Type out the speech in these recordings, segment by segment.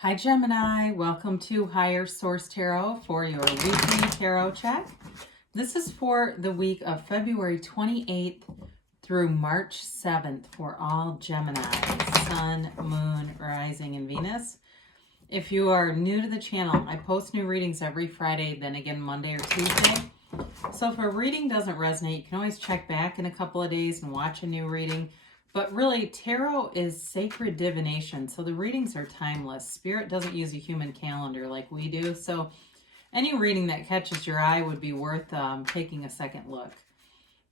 Hi Gemini, welcome to Higher Source Tarot for your weekly tarot check. This is for the week of February 28th through March 7th for all Gemini, Sun, Moon, Rising, and Venus. If you are new to the channel, I post new readings every Friday, then again Monday or Tuesday. So if a reading doesn't resonate, you can always check back in a couple of days and watch a new reading. But really, tarot is sacred divination, so the readings are timeless. Spirit doesn't use a human calendar like we do, so any reading that catches your eye would be worth taking a second look.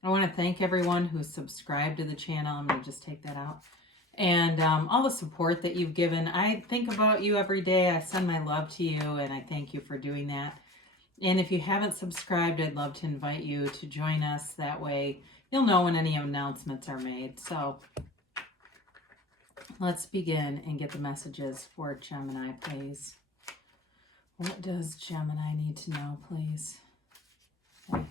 I want to thank everyone who's subscribed to the channel. I'm going to just take that out. And all the support that you've given. I think about you every day. I send my love to you, and I thank you for doing that. And if you haven't subscribed, I'd love to invite you to join us. That way you'll know when any announcements are made. So let's begin and get the messages for Gemini, please. What does Gemini need to know, please? Okay.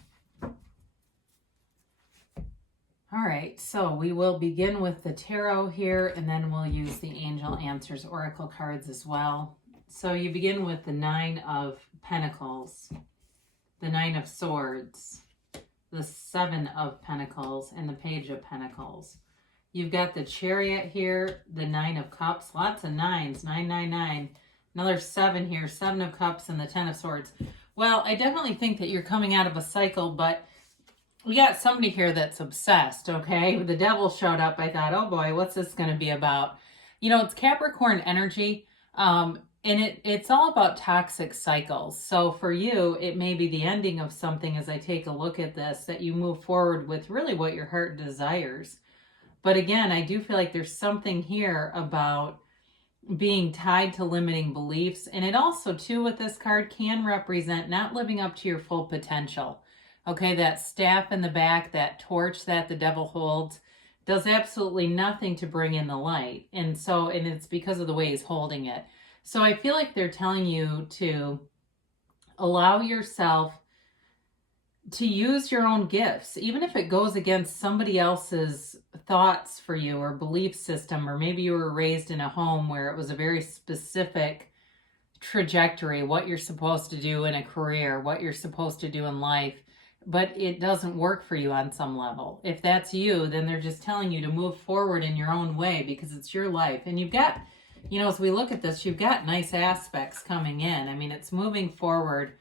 All right, so we will begin with the tarot here, and then we'll use the Angel Answers Oracle cards as well. So you begin with the Nine of Pentacles, the Nine of Swords, the Seven of Pentacles, and the Page of Pentacles. You've got the Chariot here, the Nine of Cups, lots of nines, 999. Another 7 here, 7 of Cups, and the 10 of Swords. Well, I definitely think that you're coming out of a cycle, but we got somebody here that's obsessed, okay? The Devil showed up. I thought, oh boy, what's this going to be about? You know, it's Capricorn energy, and it's all about toxic cycles. So for you, it may be the ending of something as I take a look at this, that you move forward with really what your heart desires. But again, I do feel like there's something here about being tied to limiting beliefs. And it also, too, with this card can represent not living up to your full potential. Okay, that staff in the back, that torch that the Devil holds, does absolutely nothing to bring in the light. And it's because of the way he's holding it. So I feel like they're telling you to allow yourself to use your own gifts, even if it goes against somebody else's thoughts for you or belief system, or maybe you were raised in a home where it was a very specific trajectory, what you're supposed to do in a career, what you're supposed to do in life, but it doesn't work for you on some level. If that's you, then they're just telling you to move forward in your own way because it's your life. And you've got, you know, as we look at this, you've got nice aspects coming in. I mean, it's moving forward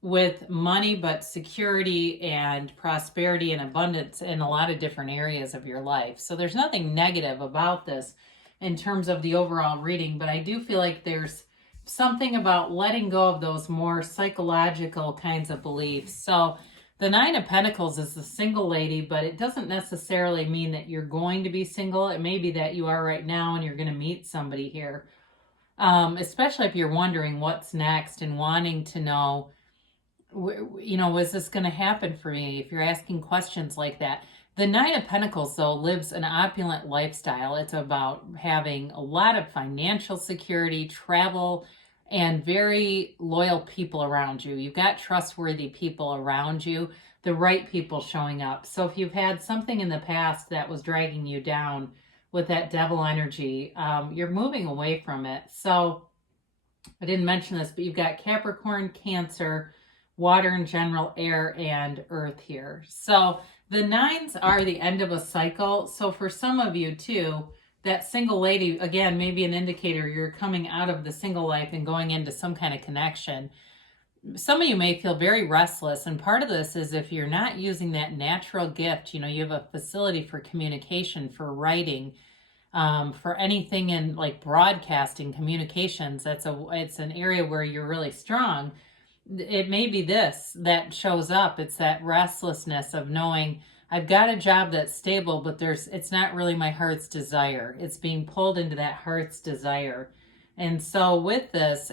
with money, but security and prosperity and abundance in a lot of different areas of your life. So there's nothing negative about this in terms of the overall reading, but I do feel like there's something about letting go of those more psychological kinds of beliefs. So the Nine of Pentacles is the single lady, but it doesn't necessarily mean that you're going to be single. It may be that you are right now and you're going to meet somebody here, especially if you're wondering what's next and wanting to know, you know, is this going to happen for me? If you're asking questions like that. The Nine of Pentacles, though, lives an opulent lifestyle. It's about having a lot of financial security, travel, and very loyal people around you. You've got trustworthy people around you, the right people showing up. So if you've had something in the past that was dragging you down with that Devil energy, you're moving away from it. So I didn't mention this, but you've got Capricorn, Cancer, water in general, air, and earth here. So the nines are the end of a cycle. So for some of you too, that single lady, again, maybe an indicator you're coming out of the single life and going into some kind of connection. Some of you may feel very restless. And part of this is if you're not using that natural gift, you know, you have a facility for communication, for writing, for anything in like broadcasting, communications, it's an area where you're really strong. It may be this that shows up. It's that restlessness of knowing I've got a job that's stable, but it's not really my heart's desire. It's being pulled into that heart's desire. And so with this,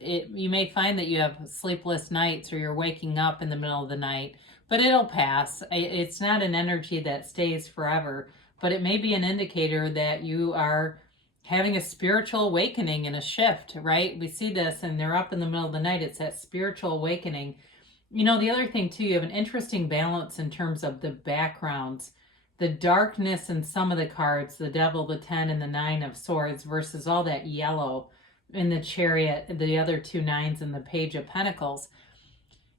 you may find that you have sleepless nights or you're waking up in the middle of the night, but it'll pass. It's not an energy that stays forever, but it may be an indicator that you are having a spiritual awakening and a shift, right? We see this and they're up in the middle of the night. It's that spiritual awakening. You know, the other thing too, you have an interesting balance in terms of the backgrounds. the darkness in some of the cards, the Devil, the 10, and the 9 of Swords, versus all that yellow in the Chariot, the other two nines in the Page of Pentacles.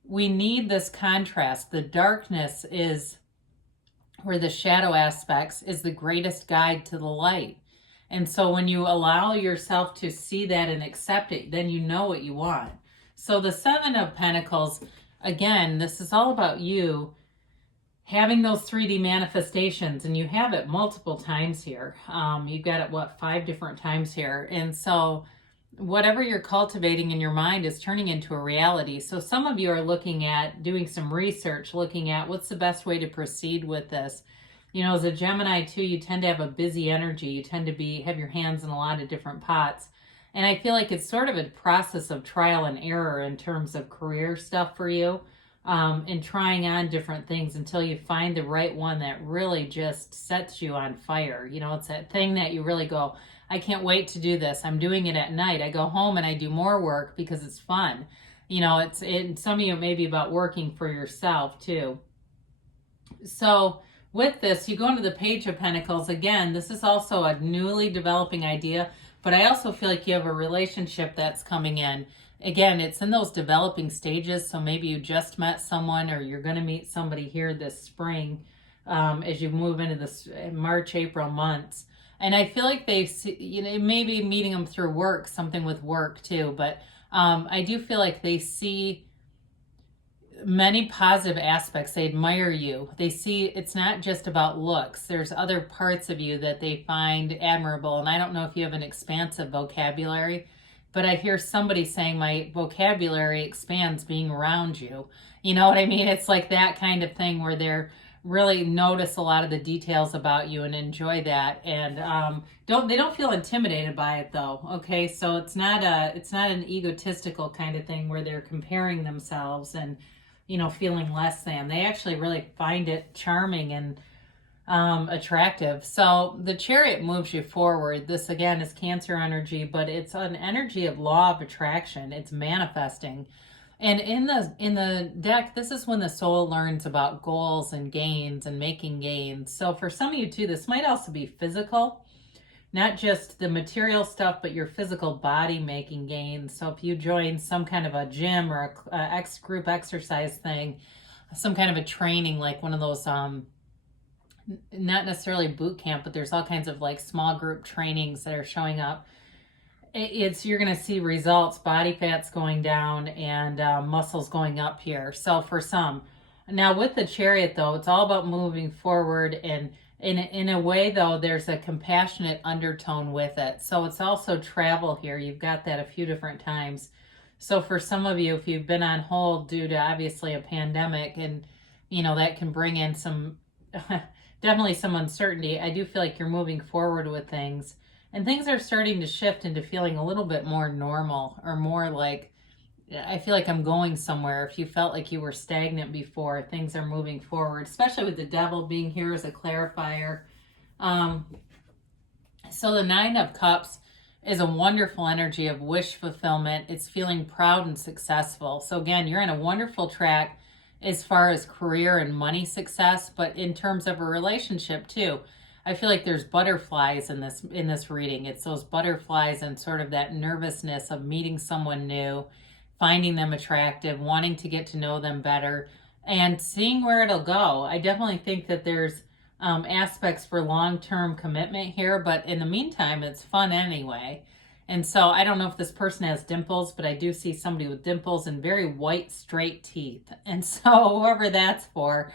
We need this contrast. The darkness is where the shadow aspects is the greatest guide to the light. And so when you allow yourself to see that and accept it, then you know what you want. So the Seven of Pentacles, again, this is all about you having those 3D manifestations, and you have it multiple times here. You've got it, 5 different times here. And so whatever you're cultivating in your mind is turning into a reality. So some of you are looking at doing some research, looking at what's the best way to proceed with this. You know, as a Gemini too, you tend to have a busy energy. You tend to have your hands in a lot of different pots. And I feel like it's sort of a process of trial and error in terms of career stuff for you, and trying on different things until you find the right one that really just sets you on fire. You know, it's that thing that you really go, I can't wait to do this. I'm doing it at night. I go home and I do more work because it's fun. You know, some of you, it may be about working for yourself too. So with this, you go into the Page of Pentacles. Again, this is also a newly developing idea, but I also feel like you have a relationship that's coming in. Again, it's in those developing stages, so maybe you just met someone or you're going to meet somebody here this spring, as you move into this March, April months. And I feel like they see, you know, maybe meeting them through work, something with work too, but I do feel like they see many positive aspects. They admire you. They see it's not just about looks. There's other parts of you that they find admirable. And I don't know if you have an expansive vocabulary, but I hear somebody saying my vocabulary expands being around you. You know what I mean? It's like that kind of thing where they're really notice a lot of the details about you and enjoy that, and they don't feel intimidated by it though. Okay, so it's not an egotistical kind of thing where they're comparing themselves and, you know, feeling less than. They actually really find it charming and attractive. So the Chariot moves you forward. This again is Cancer energy, but it's an energy of law of attraction. It's manifesting. And in the deck, this is when the soul learns about goals and gains and making gains. So for some of you too, this might also be physical, not just the material stuff, but your physical body making gains. So if you join some kind of a gym or a group exercise thing, some kind of a training, like one of those, not necessarily boot camp, but there's all kinds of like small group trainings that are showing up. You're going to see results, body fat's going down and muscles going up here. So for some, now with the Chariot though, it's all about moving forward, and in a way though, there's a compassionate undertone with it. So it's also travel here. You've got that a few different times. So for some of you, if you've been on hold due to obviously a pandemic, and you know, that can bring in some, definitely some uncertainty, I do feel like you're moving forward with things. And things are starting to shift into feeling a little bit more normal, or more like, I feel like I'm going somewhere. If you felt like you were stagnant before, things are moving forward, especially with the Devil being here as a clarifier. So the Nine of Cups is a wonderful energy of wish fulfillment. It's feeling proud and successful. So again, you're on a wonderful track as far as career and money success, but in terms of a relationship too. I feel like there's butterflies in this reading. It's those butterflies and sort of that nervousness of meeting someone new, finding them attractive, wanting to get to know them better, and seeing where it'll go. I definitely think that there's aspects for long-term commitment here, but in the meantime, it's fun anyway. And so I don't know if this person has dimples, but I do see somebody with dimples and very white, straight teeth. And so whoever that's for,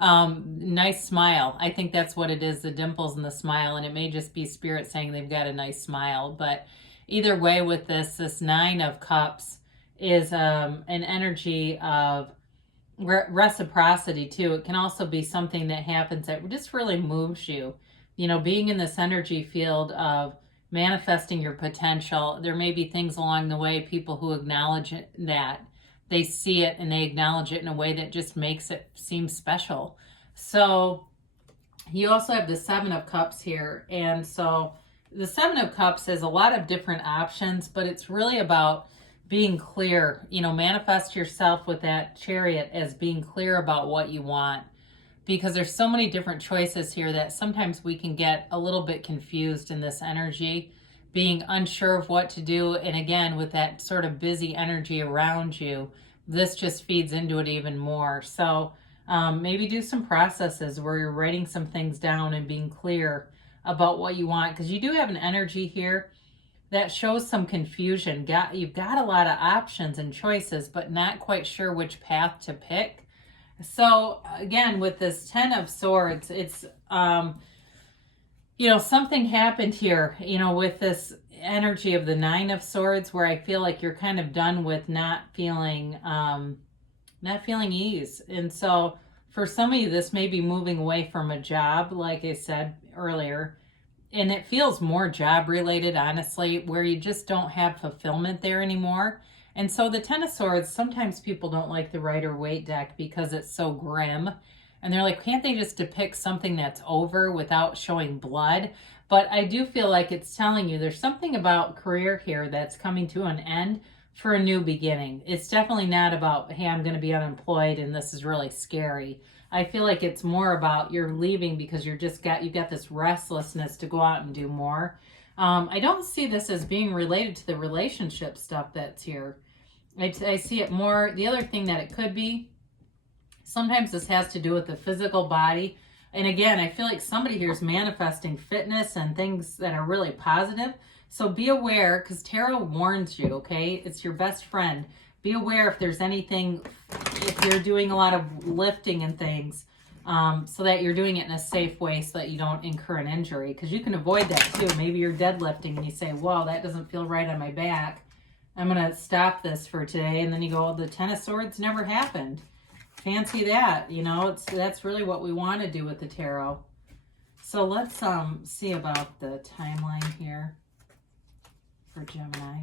nice smile. I think that's what it is, the dimples and the smile, and it may just be spirit saying they've got a nice smile. But either way with this Nine of Cups is an energy of reciprocity too. It can also be something that happens that just really moves you. You know, being in this energy field of manifesting your potential, there may be things along the way, people who acknowledge it, that they see it and they acknowledge it in a way that just makes it seem special. So you also have the Seven of Cups here. And so the Seven of Cups has a lot of different options, but it's really about being clear. You know, manifest yourself with that Chariot as being clear about what you want, because there's so many different choices here that sometimes we can get a little bit confused in this energy. being unsure of what to do. And again, with that sort of busy energy around you, this just feeds into it even more. So maybe do some processes where you're writing some things down and being clear about what you want, because you do have an energy here that shows some confusion. You've got a lot of options and choices, but not quite sure which path to pick. So again, with this 10 of Swords, it's, something happened here, with this energy of the 9 of Swords, where I feel like you're kind of done with not feeling ease. And so for some of you, this may be moving away from a job, like I said earlier, and it feels more job related, honestly, where you just don't have fulfillment there anymore. And so the 10 of Swords, sometimes people don't like the Rider-Waite deck because it's so grim. And they're like, can't they just depict something that's over without showing blood? But I do feel like it's telling you there's something about career here that's coming to an end for a new beginning. It's definitely not about, hey, I'm going to be unemployed and this is really scary. I feel like it's more about you're leaving because you've got this restlessness to go out and do more. I don't see this as being related to the relationship stuff that's here. I see it more, the other thing that it could be, sometimes this has to do with the physical body. And again, I feel like somebody here is manifesting fitness and things that are really positive. So be aware, because tarot warns you, okay? It's your best friend. Be aware if there's anything, if you're doing a lot of lifting and things, so that you're doing it in a safe way so that you don't incur an injury. Because you can avoid that too. Maybe you're deadlifting and you say, whoa, that doesn't feel right on my back. I'm going to stop this for today. And then you go, oh, the 10 of Swords never happened. Fancy that, that's really what we want to do with the tarot. So let's see about the timeline here for Gemini.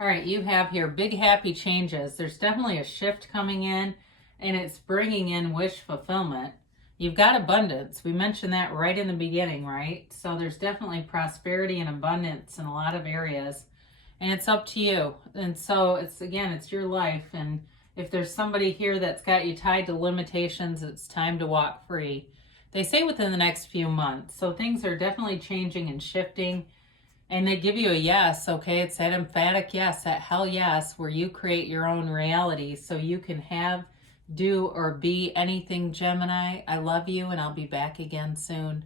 All right, you have here big happy changes. There's definitely a shift coming in, and it's bringing in wish fulfillment. You've got abundance. We mentioned that right in the beginning, right? So there's definitely prosperity and abundance in a lot of areas, and it's up to you. And so it's your life. And if there's somebody here that's got you tied to limitations, it's time to walk free. They say within the next few months. So things are definitely changing and shifting. And they give you a yes, okay? It's that emphatic yes, that hell yes, where you create your own reality so you can have, do, or be anything, Gemini. I love you, and I'll be back again soon.